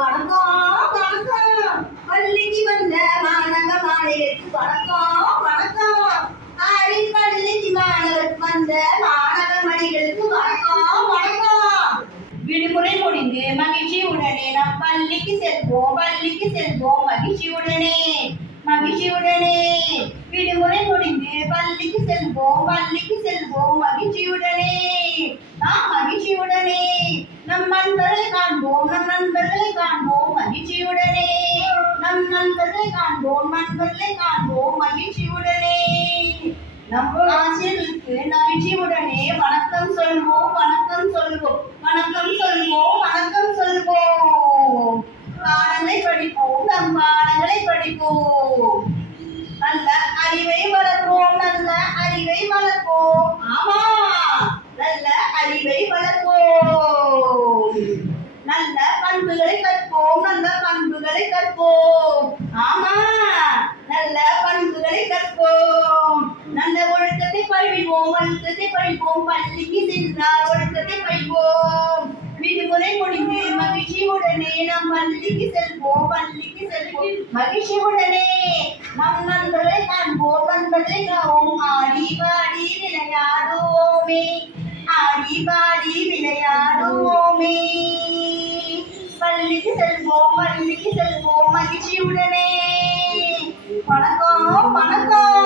வணக்கம் வணக்கம். பள்ளிக்கு வந்த மாணவ மாணவியருக்கு வணக்கம் வணக்கம். பள்ளிக்கு மாணவர் வந்த மாணவ மணிகளுக்கு வணக்கம் வணக்கம். விடுமுறை முடிந்து மகிழ்ச்சியுடனே நாம் பள்ளிக்கு செல்வோம் மகிழ்ச்சியுடனே மகிழ்ச்சியுடனே. விடுமுறை முடிந்து பள்ளிக்கு செல்வோம் மகிழ்ச்சியுடனே நாம் மகிழ்ச்சியுடனே. நம் நண்பர்களை காண்போம் மகிழ்ச்சியுடனே நண்பர்களை காண்போம் மகிழ்ச்சியுடனே. நம் ஆசிரியர்களுக்கு மகிழ்ச்சியுடனே வணக்கம் சொல்வோம் பாடங்களை படிப்போம் நம் பாடங்களை படிப்போம். நல்ல அறிவை வளர்ப்போம் ஆமா நல்ல அறிவை வளர்ப்போம். நல்ல பண்புகளை கற்போம் ஆமா நல்ல பண்புகளை கற்போம். நல்ல ஒழுக்கத்தை படிப்போம் பள்ளிக்கு சென்றால் ஒழுக்கத்தை படிப்போம். விடுமுறை முடிந்து மகிழ்ச்சியுடனே நாம் பள்ளிக்கு செல்வோம் மகிழ்ச்சியுடனே. நம் நண்பர்களை காண்போம் ஆடி பாடி விளையாடுவோமே பள்ளிக்கு செல்வோம் மகிழ்ச்சியுடனே. வணக்கம் வணக்கம்.